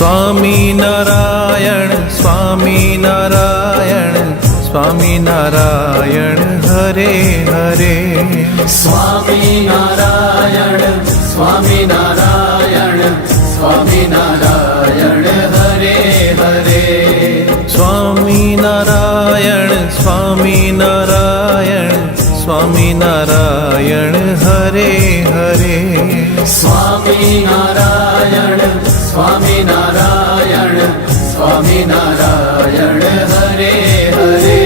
Swaminarayan Swaminarayan Swaminarayan Hare Hare. Swaminarayan Swaminarayan Swaminarayan Hare Hare. Swaminarayan Swaminarayan Swaminarayan Hare Hare. Swaminarayan Swaminarayan Swaminarayan Hare Hare.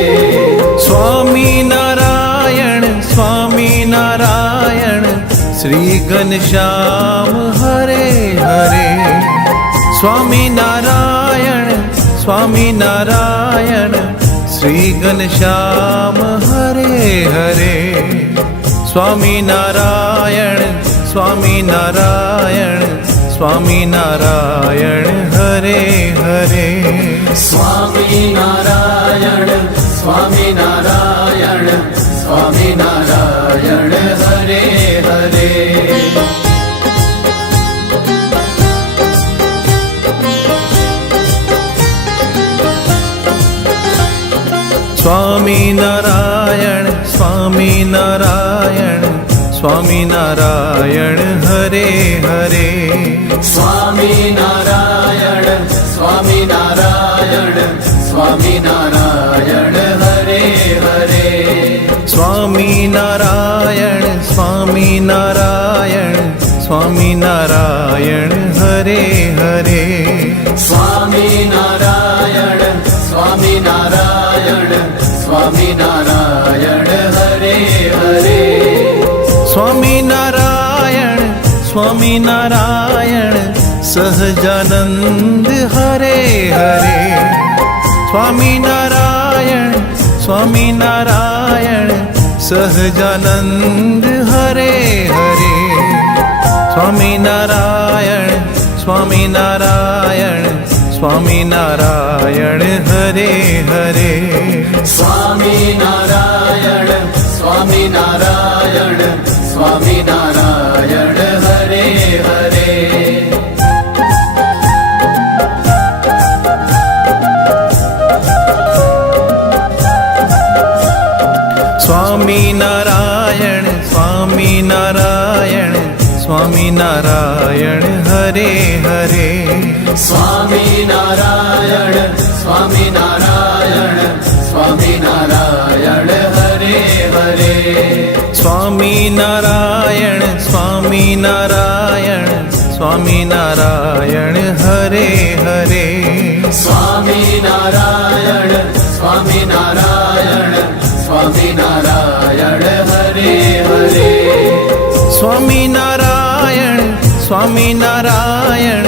Swaminarayan Swaminarayan Shri Ghanshyam Hare Hare. Swaminarayan Swaminarayan Shri Ghanshyam Hare Hare. Swaminarayan Swaminarayan Swaminarayan Hare Hare. Swaminarayan Swaminarayan Swaminarayan Hare Hare. Swaminarayan Swaminarayan Swaminarayan Hare Hare. Swaminarayan Swaminarayan Swaminarayan Hare Hare. Swaminarayan Swaminarayan Swaminarayan Hare Hare. Swaminarayan Swaminarayan Swaminarayan Hare Hare. Swaminarayan Swaminarayan Sahajanand Hare Hare. Swaminarayan Swaminarayan Sahajanand Hare Hare. Swaminarayan Swaminarayan Swaminarayan Hare Hare. Swaminarayan Swaminarayan Swaminarayan Hare Hare. Swaminarayan Swaminarayan Swaminarayan Hare Hare. Swaminarayan Swaminarayan Swaminarayan Hare Hare. Swaminarayan Swaminarayan Swaminarayan Hare Hare. Swaminarayan Swaminarayan Swaminarayan Hare Hare. Swaminarayan Swaminarayan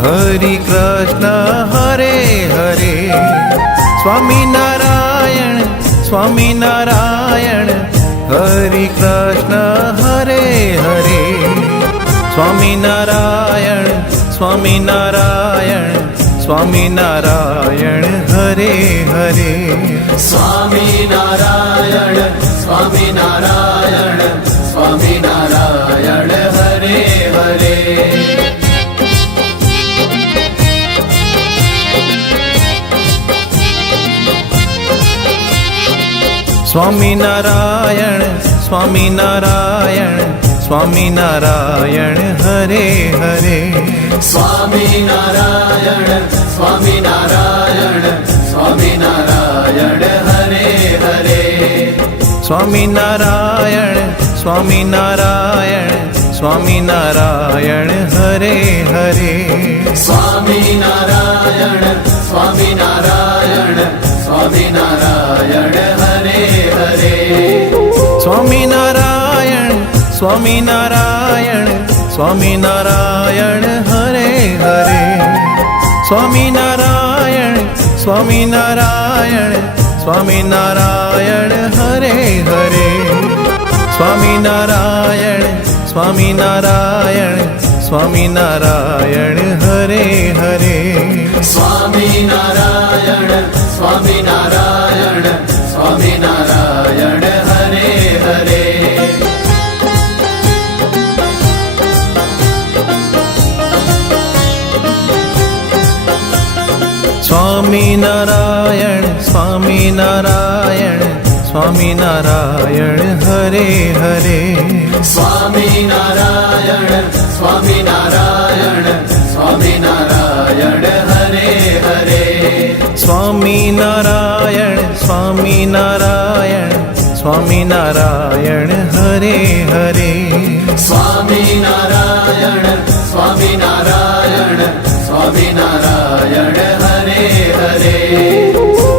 Hari Krishna Hare Hare. Swaminarayan Swaminarayan Hari Krishna Hare Hare. Swaminarayan Swaminarayan Swaminarayan Hare Hare. Swaminarayan Swaminarayan Swaminarayan Hare Hare. Swaminarayan Swaminarayan Swaminarayan Hare Hare. Swaminarayan Swaminarayan Swaminarayan Hare Hare. Swaminarayan Swaminarayan Swaminarayan Hare Hare. Swaminarayan Swaminarayan Swaminarayan Hare Hare. Swaminarayan Swaminarayan Swaminarayan Hare Hare. Swaminarayan Swaminarayan Swaminarayan Hare Hare. Swaminarayan Swaminarayan Swaminarayan Hare Hare. Swaminarayan Swaminarayan Swaminarayan Hare Hare. Swaminarayan Swaminarayan Swaminarayan Hare Hare Swaminarayan Swaminarayan Swaminarayan Hare Hare Swaminarayan Swaminarayan Swaminarayan Hare Hare Swaminarayan Swaminarayan Swaminarayan Hare Hare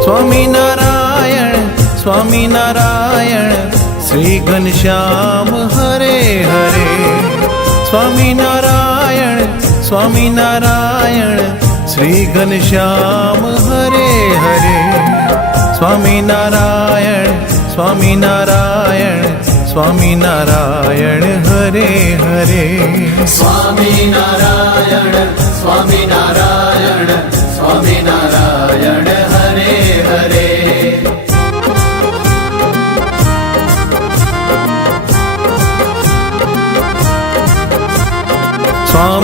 Swaminarayan Swaminarayan Shri Ghanshyam Hare Hare Swaminarayan Swaminarayan Shri Ghanshyam Hare Hare Swaminarayan Swaminarayan Swaminarayan Hare Hare Swaminarayan Swaminarayan Swaminarayan Hare Hare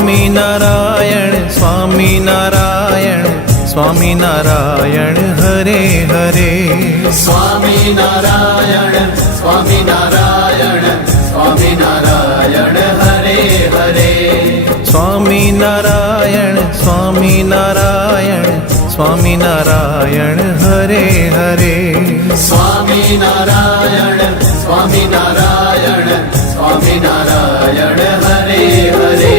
Swaminarayan Swaminarayan Swaminarayan Hare Hare Swaminarayan Swaminarayan Swaminarayan Hare Hare Swaminarayan Swaminarayan Swaminarayan Hare Hare Swaminarayan Swaminarayan Swaminarayan Hare Hare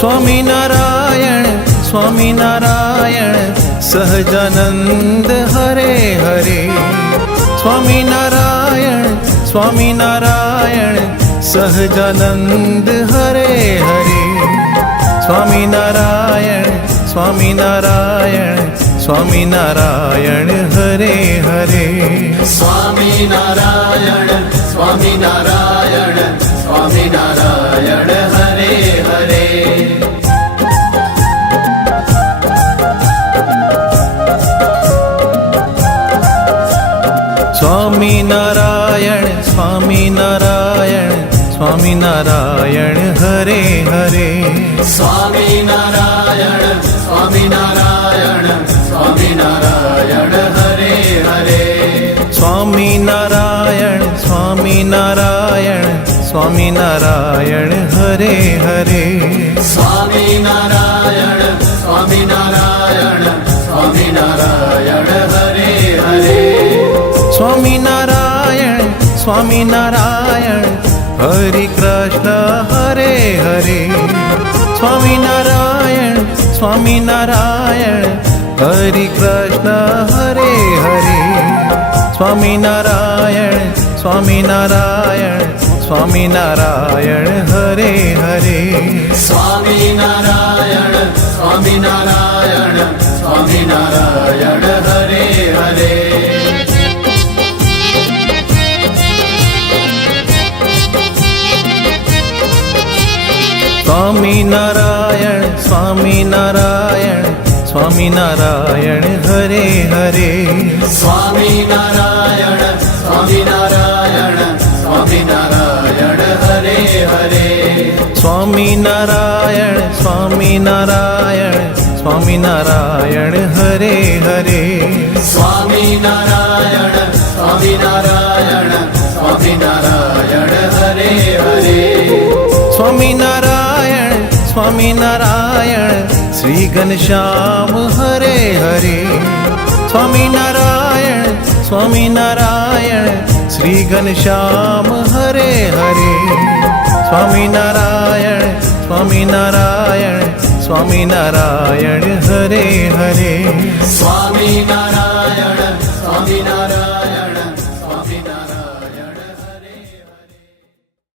Swaminarayan Swaminarayan Sahajanand Hare Hare Swaminarayan Swaminarayan Sahajanand Hare Hare Swaminarayan Swaminarayan Swaminarayan Hare Hare Swaminarayan Swaminarayan Swaminarayan Hare Hare Swaminarayan Swaminarayan Swaminarayan Hare Hare Swaminarayan Swaminarayan Swaminarayan Hare Hare Swaminarayan Swaminarayan Swaminarayan Hare Hare Swaminarayan Swaminarayan Swaminarayan Hare Hare Swaminarayan Swaminarayan Hare Krishna Hare Hare Swaminarayan Swaminarayan Hare Krishna Hare Hare Swaminarayan Swaminarayan Swaminarayan Hare Hare Swaminarayan Swaminarayan Swaminarayan Hare Hare Swaminarayan Swaminarayan Swaminarayan Hare Hare Swaminarayan Swaminarayan Swaminarayan Hare Hare Swaminarayan Swaminarayan Swaminarayan Hare Hare Swaminarayan Swaminarayan Swaminarayan Hare Hare Swaminarayan Swaminarayan Shri Ghanshyam Hare Hare Swaminarayan Swaminarayan Shri Ghanshyam Hare Hare Swaminarayan Swaminarayan Swaminarayan Hare Hare Swaminarayan